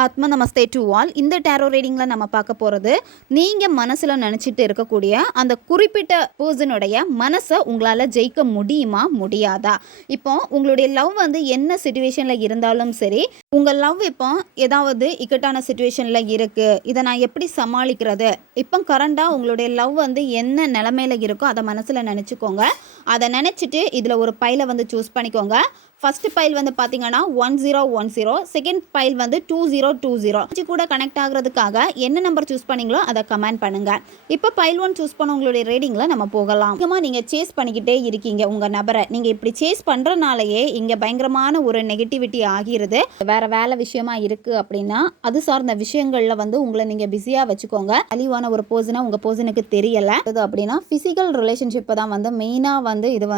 ஆத்ம நமஸ்தே to all. இந்த tarot ரீடிங்கில் நம்ம பார்க்க போகிறது, நீங்கள் மனசில் நினச்சிட்டு இருக்கக்கூடிய அந்த குறிப்பிட்ட பர்சனுடைய மனசை உங்களால் ஜெயிக்க முடியுமா முடியாதா? இப்போ உங்களுடைய லவ் என்ன சுச்சுவேஷனில் இருந்தாலும் சரி, உங்கள் லவ் இப்போ ஏதாவது இக்கட்டான சுச்சுவேஷனில் இருக்குது, இதை நான் எப்படி சமாளிக்கிறது, இப்போ கரண்டாக உங்களுடைய லவ் என்ன நிலமையில இருக்கோ அதை மனசில் நினச்சிக்கோங்க. அதை நினச்சிட்டு இதில் ஒரு பைலை சூஸ் பண்ணிக்கோங்க. ஃபர்ஸ்ட் பைல் பார்த்தீங்கன்னா 1010, செகண்ட் பைல் 2020 கூட கனெக்ட் ஆகிறதுக்காக என்ன நம்பர் சூஸ் பண்ணீங்களோ அதை கமெண்ட் பண்ணுங்கள். இப்போ பைல் 1 சூஸ் பண்ண உங்களுடைய ரீடிங்கில் நம்ம போகலாம். முக்கியமாக நீங்கள் சேஸ் பண்ணிக்கிட்டே இருக்கீங்க உங்கள் நபரை. நீங்கள் இப்படி சேஸ் பண்ணுறனாலேயே இங்கே பயங்கரமான ஒரு நெகட்டிவிட்டி ஆகிறது. வேறு வேலை விஷயமா இருக்குது அப்படின்னா அது சார்ந்த விஷயங்களில் உங்களை நீங்கள் பிஸியாக வச்சுக்கோங்க. அழிவான ஒரு பர்சனாக உங்கள் பர்சனுக்கு தெரியலை அப்படின்னா ஃபிசிக்கல் ரிலேஷன்ஷிப்பை தான் மெயினாக இது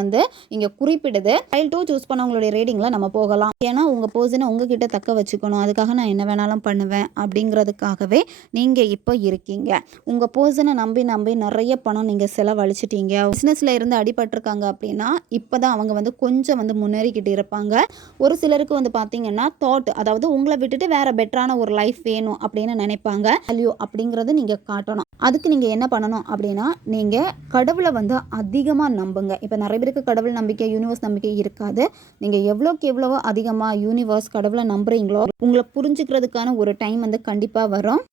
இங்கே குறிப்பிடுது. பைல் 2 சூஸ் பண்ண உங்களுடைய ரீடிங்கில் நம்ம போகலாம். ஏன்னா உங்கள் பர்சனை உங்ககிட்ட தக்க வச்சுக்கணும், அதுக்காக நான் என்ன வேணாலும் பண்ணுவேன் அப்படிங்கிறதுக்காகவே நீங்கள் இப்போ இருக்கீங்க. உங்கள் பர்சனை நம்பி நிறைய பணம் நீங்கள் செலவழிச்சிட்டீங்க. பிஸ்னஸில் இருந்து அடிபட்டிருக்காங்க அப்படின்னா இப்போ தான் அவங்க கொஞ்சம் முன்னேறிக்கிட்டு இருப்பாங்க. ஒரு சிலருக்கு பார்த்தீங்கன்னா தாட், அதாவது உங்களை விட்டுட்டு வேற பெட்டரான ஒரு லைஃப் வேணும் அப்படின்னு நினைப்பாங்க. வேல்யூ அப்படிங்கிறது நீங்கள் காட்டணும். அதுக்கு நீங்கள் என்ன பண்ணணும் அப்படின்னா, நீங்கள் கடவுளை அதிகமாக நம்புங்க. இப்போ நிறைய பேருக்கு கடவுள் நம்பிக்கை, யூனிவர்ஸ் நம்பிக்கை இருக்காது. நீங்கள் எவ்வளோக்கு எவ்வளவோ அதிகமாக யூனிவர்ஸ் கடவுளை நம்புறீங்களோ உங்களை புரிஞ்சுக்கிறதுக்கான ஒரு டைம் கண்டிப்பாக வரும்.